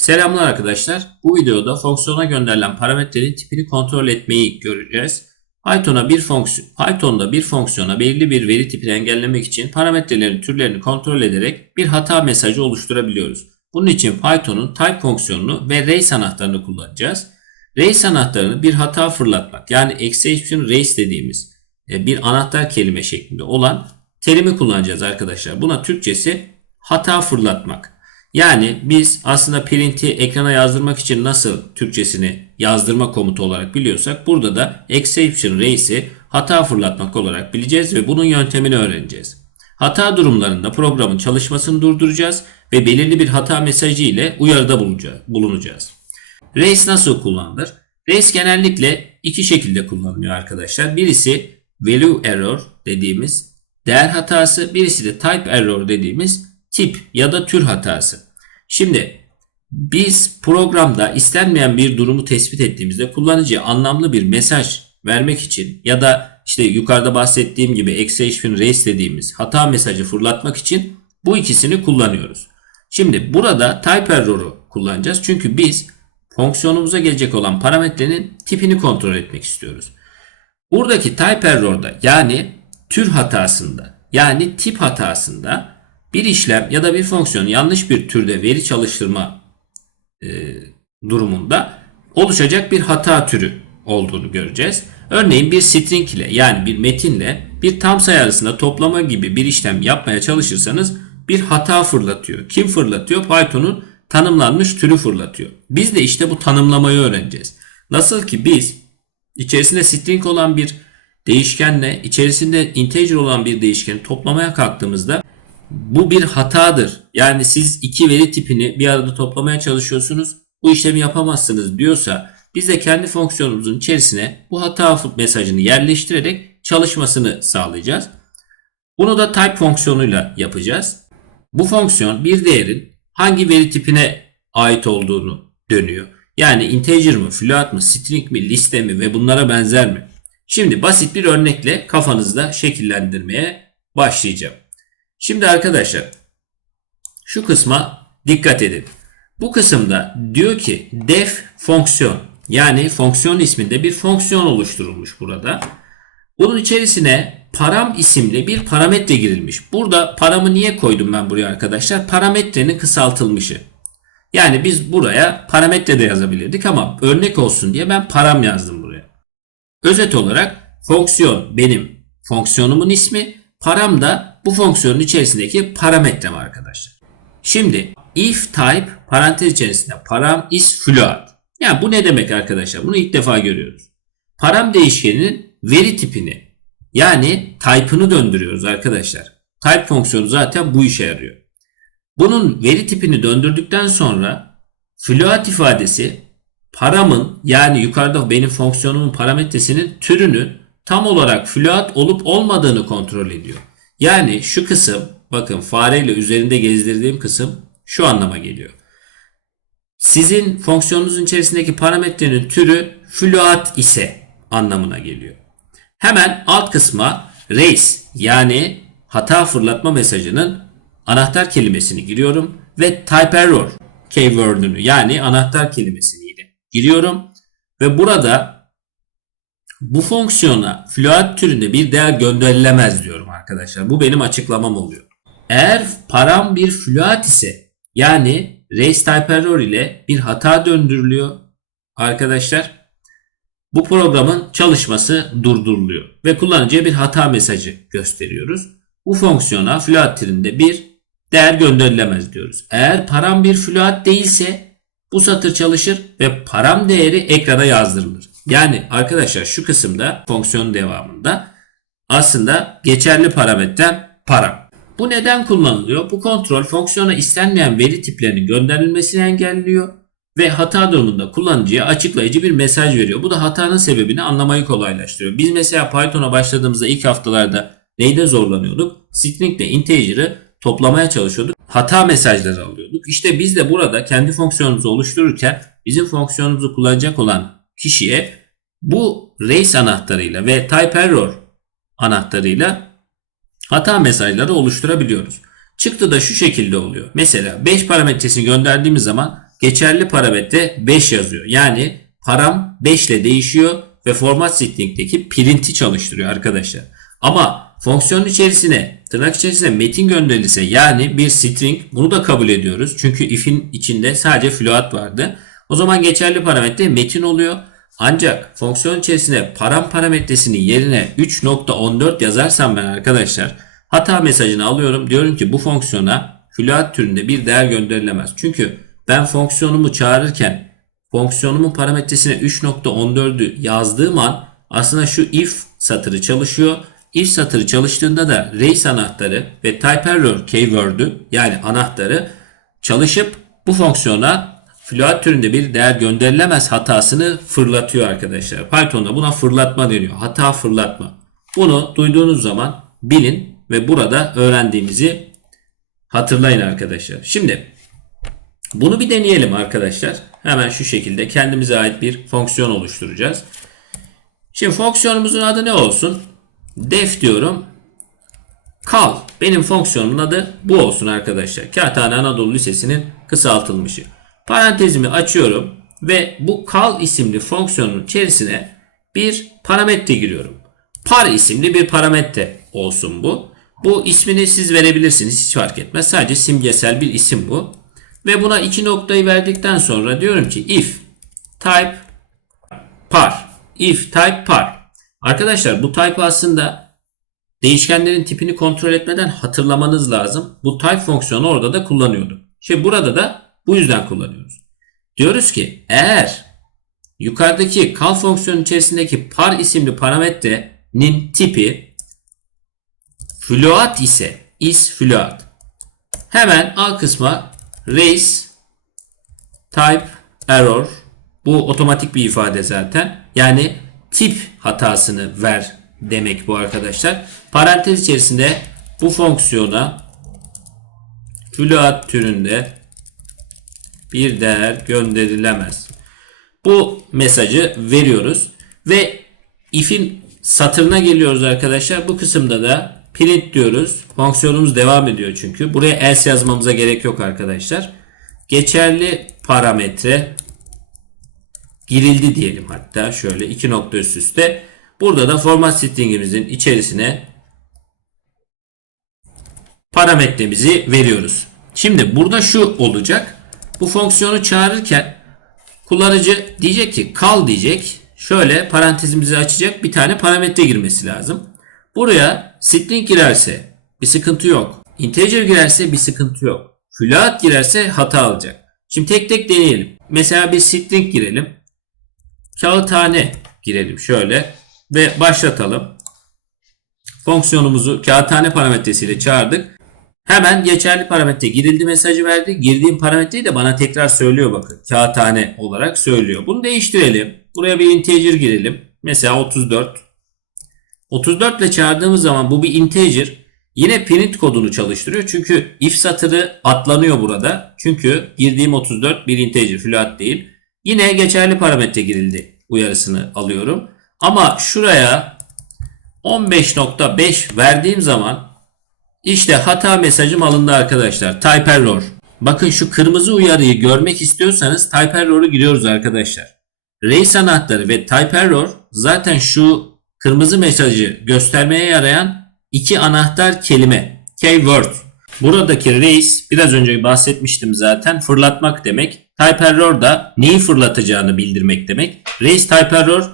Selamlar arkadaşlar. Bu videoda fonksiyona gönderilen parametrenin tipini kontrol etmeyi göreceğiz. Python'a bir fonksiyon, Python'da bir fonksiyona belirli bir veri tipini engellemek için parametrelerin türlerini kontrol ederek bir hata mesajı oluşturabiliyoruz. Bunun için Python'un type fonksiyonunu ve raise anahtarını kullanacağız. Raise anahtarını bir hata fırlatmak yani exception raise dediğimiz e, bir anahtar kelime şeklinde olan terimi kullanacağız arkadaşlar. Buna Türkçesi hata fırlatmak. Yani biz aslında print'i ekrana yazdırmak için nasıl Türkçesini yazdırma komutu olarak biliyorsak burada da exception raise'i hata fırlatmak olarak bileceğiz ve bunun yöntemini öğreneceğiz. Hata durumlarında programın çalışmasını durduracağız ve belirli bir hata mesajı ile uyarıda bulunacağız. Raise nasıl kullanılır? Raise genellikle iki şekilde kullanılıyor arkadaşlar. Birisi value error dediğimiz değer hatası, birisi de type error dediğimiz tip ya da tür hatası. Şimdi biz programda istenmeyen bir durumu tespit ettiğimizde kullanıcıya anlamlı bir mesaj vermek için ya da işte yukarıda bahsettiğim gibi exception raise dediğimiz hata mesajı fırlatmak için bu ikisini kullanıyoruz. Şimdi burada type error'u kullanacağız. Çünkü biz fonksiyonumuza gelecek olan parametrenin tipini kontrol etmek istiyoruz. Buradaki type error'da yani tür hatasında yani tip hatasında bir işlem ya da bir fonksiyon yanlış bir türde veri çalıştırma e, durumunda oluşacak bir hata türü olduğunu göreceğiz. Örneğin bir string ile yani bir metinle bir tam sayı arasında toplama gibi bir işlem yapmaya çalışırsanız bir hata fırlatıyor. Kim fırlatıyor? Python'un tanımlanmış türü fırlatıyor. Biz de işte bu tanımlamayı öğreneceğiz. Nasıl ki biz içerisinde string olan bir değişkenle içerisinde integer olan bir değişkeni toplamaya kalktığımızda bu bir hatadır. Yani siz iki veri tipini bir arada toplamaya çalışıyorsunuz. Bu işlemi yapamazsınız diyorsa biz de kendi fonksiyonumuzun içerisine bu hata mesajını yerleştirerek çalışmasını sağlayacağız. Bunu da type fonksiyonuyla yapacağız. Bu fonksiyon bir değerin hangi veri tipine ait olduğunu dönüyor. Yani integer mi, float mı, string mi, liste mi ve bunlara benzer mi? Şimdi basit bir örnekle kafanızda şekillendirmeye başlayacağım. Şimdi arkadaşlar şu kısma dikkat edin. Bu kısımda diyor ki def fonksiyon yani fonksiyon isminde bir fonksiyon oluşturulmuş burada. Bunun içerisine param isimli bir parametre girilmiş. Burada paramı niye koydum ben buraya arkadaşlar? Parametrenin kısaltılmışı. Yani biz buraya parametre de yazabilirdik ama örnek olsun diye ben param yazdım buraya. Özet olarak fonksiyon benim fonksiyonumun ismi, param da bu fonksiyonun içerisindeki parametrem arkadaşlar. Şimdi if type parantez içerisinde param is float. Yani bu ne demek arkadaşlar? Bunu ilk defa görüyoruz. Param değişkeninin veri tipini yani type'ını döndürüyoruz arkadaşlar. Type fonksiyonu zaten bu işe yarıyor. Bunun veri tipini döndürdükten sonra float ifadesi paramın yani yukarıda benim fonksiyonumun parametresinin türünü tam olarak float olup olmadığını kontrol ediyor. Yani şu kısım bakın fareyle üzerinde gezdirdiğim kısım şu anlama geliyor. Sizin fonksiyonunuzun içerisindeki parametrenin türü float ise anlamına geliyor. Hemen alt kısma raise yani hata fırlatma mesajının anahtar kelimesini giriyorum ve type error keyword'ünü yani anahtar kelimesini giriyorum ve burada bu fonksiyona float türünde bir değer gönderilemez diyorum arkadaşlar. Bu benim açıklamam oluyor. Eğer param bir float ise yani raise type error ile bir hata döndürülüyor arkadaşlar. Bu programın çalışması durduruluyor ve kullanıcıya bir hata mesajı gösteriyoruz. Bu fonksiyona float türünde bir değer gönderilemez diyoruz. Eğer param bir float değilse bu satır çalışır ve param değeri ekrana yazdırılır. Yani arkadaşlar şu kısımda fonksiyon devamında aslında geçerli parametrem param. Bu neden kullanılıyor? Bu kontrol fonksiyona istenmeyen veri tiplerinin gönderilmesini engelliyor ve hata durumunda kullanıcıya açıklayıcı bir mesaj veriyor. Bu da hatanın sebebini anlamayı kolaylaştırıyor. Biz mesela Python'a başladığımızda ilk haftalarda neyde zorlanıyorduk? String ile integer'ı toplamaya çalışıyorduk hata mesajları alıyorduk. İşte biz de burada kendi fonksiyonumuzu oluştururken bizim fonksiyonumuzu kullanacak olan kişiye bu race anahtarıyla ve type error anahtarıyla hata mesajları oluşturabiliyoruz. Çıktı da şu şekilde oluyor. Mesela 5 parametresini gönderdiğimiz zaman geçerli parametre 5 yazıyor. Yani param 5 ile değişiyor ve format string'deki print'i çalıştırıyor arkadaşlar. Ama fonksiyonun içerisine tırnak içerisine metin gönderilirse yani bir string bunu da kabul ediyoruz. Çünkü if'in içinde sadece float vardı. O zaman geçerli parametre metin oluyor. Ancak fonksiyon içerisine param parametresini yerine 3.14 yazarsam ben arkadaşlar hata mesajını alıyorum. Diyorum ki bu fonksiyona float türünde bir değer gönderilemez. Çünkü ben fonksiyonumu çağırırken fonksiyonumun parametresine 3.14'ü yazdığım an aslında şu if satırı çalışıyor. If satırı çalıştığında da race anahtarı ve type error keyword'ü yani anahtarı çalışıp bu fonksiyona float türünde bir değer gönderilemez hatasını fırlatıyor arkadaşlar. Python'da buna fırlatma deniyor. Hata fırlatma. Bunu duyduğunuz zaman bilin ve burada öğrendiğimizi hatırlayın arkadaşlar. Şimdi bunu bir deneyelim arkadaşlar. Hemen şu şekilde kendimize ait bir fonksiyon oluşturacağız. Şimdi fonksiyonumuzun adı ne olsun? Def diyorum. Kal. Benim fonksiyonumun adı bu olsun arkadaşlar. Kağıthane Anadolu Lisesi'nin kısaltılmışı. Parantezimi açıyorum ve bu kal isimli fonksiyonun içerisine bir parametre giriyorum. Par isimli bir parametre olsun bu. Bu ismini siz verebilirsiniz hiç fark etmez. Sadece simgesel bir isim bu. Ve buna iki noktayı verdikten sonra diyorum ki if type par. If type par. Arkadaşlar bu type aslında değişkenlerin tipini kontrol etmeden hatırlamanız lazım. Bu type fonksiyonu orada da kullanıyordu. Şimdi burada da bu yüzden kullanıyoruz. Diyoruz ki eğer yukarıdaki kal fonksiyonu içerisindeki par isimli parametrenin tipi float ise is float. Hemen A kısma raise type error bu otomatik bir ifade zaten. Yani tip hatasını ver demek bu arkadaşlar. Parantez içerisinde bu fonksiyona float türünde bir değer gönderilemez. Bu mesajı veriyoruz ve if'in satırına geliyoruz arkadaşlar. Bu kısımda da print diyoruz. Fonksiyonumuz devam ediyor çünkü. Buraya else yazmamıza gerek yok arkadaşlar. Geçerli parametre girildi diyelim hatta şöyle iki nokta üst üste. Burada da format stringimizin içerisine parametremizi veriyoruz. Şimdi burada şu olacak. Bu fonksiyonu çağırırken kullanıcı diyecek ki kal diyecek. Şöyle parantezimizi açacak bir tane parametre girmesi lazım. Buraya string girerse bir sıkıntı yok. Integer girerse bir sıkıntı yok. Float girerse hata alacak. Şimdi tek tek deneyelim. Mesela bir string girelim. Kağıthane girelim şöyle ve başlatalım. Fonksiyonumuzu kağıthane parametresiyle çağırdık. Hemen geçerli parametre girildi mesajı verdi. Girdiğim parametreyi de bana tekrar söylüyor bakın. Kağıthane olarak söylüyor. Bunu değiştirelim. Buraya bir integer girelim. Mesela 34. 34 ile çağırdığımız zaman bu bir integer. Yine print kodunu çalıştırıyor. Çünkü if satırı atlanıyor burada. Çünkü girdiğim 34 bir integer float değil. Yine geçerli parametre girildi uyarısını alıyorum. Ama şuraya 15.5 verdiğim zaman işte hata mesajım alındı arkadaşlar. Type error. Bakın şu kırmızı uyarıyı görmek istiyorsanız type error'u giriyoruz arkadaşlar. Race anahtarı ve type error zaten şu kırmızı mesajı göstermeye yarayan iki anahtar kelime. Keyword. Buradaki race biraz önce bahsetmiştim zaten fırlatmak demek. Type error da neyi fırlatacağını bildirmek demek. Race type error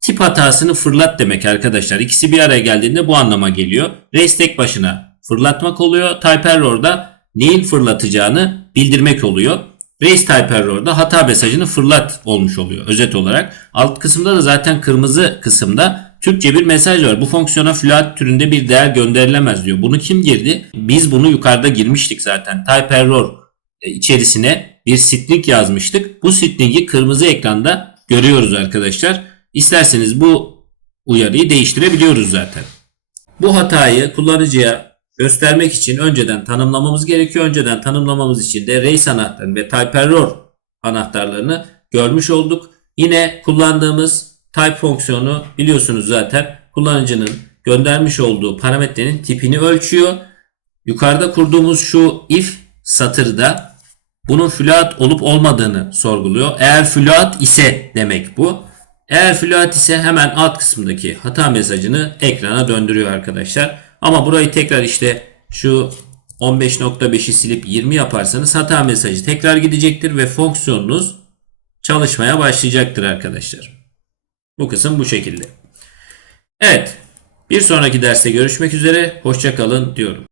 tip hatasını fırlat demek arkadaşlar. İkisi bir araya geldiğinde bu anlama geliyor. Race tek başına fırlatmak oluyor. Type error da neyin fırlatacağını bildirmek oluyor. Race type error'da hata mesajını fırlat olmuş oluyor özet olarak. Alt kısımda da zaten kırmızı kısımda Türkçe bir mesaj var. Bu fonksiyona float türünde bir değer gönderilemez diyor. Bunu kim girdi? Biz bunu yukarıda girmiştik zaten. Type error e, içerisine bir string yazmıştık. Bu string'i kırmızı ekranda görüyoruz arkadaşlar. İsterseniz bu uyarıyı değiştirebiliyoruz zaten. Bu hatayı kullanıcıya göstermek için önceden tanımlamamız gerekiyor. Önceden tanımlamamız için de race anahtarı ve type error anahtarlarını görmüş olduk. Yine kullandığımız type fonksiyonu biliyorsunuz zaten kullanıcının göndermiş olduğu parametrenin tipini ölçüyor. Yukarıda kurduğumuz şu if satırda bunun float olup olmadığını sorguluyor. Eğer float ise demek bu. Eğer float ise hemen alt kısımdaki hata mesajını ekrana döndürüyor arkadaşlar. Ama burayı tekrar işte şu 15.5'i silip 20 yaparsanız hata mesajı tekrar gidecektir ve fonksiyonunuz çalışmaya başlayacaktır arkadaşlar. Bu kısım bu şekilde. Evet. Bir sonraki derste görüşmek üzere. Hoşçakalın diyorum.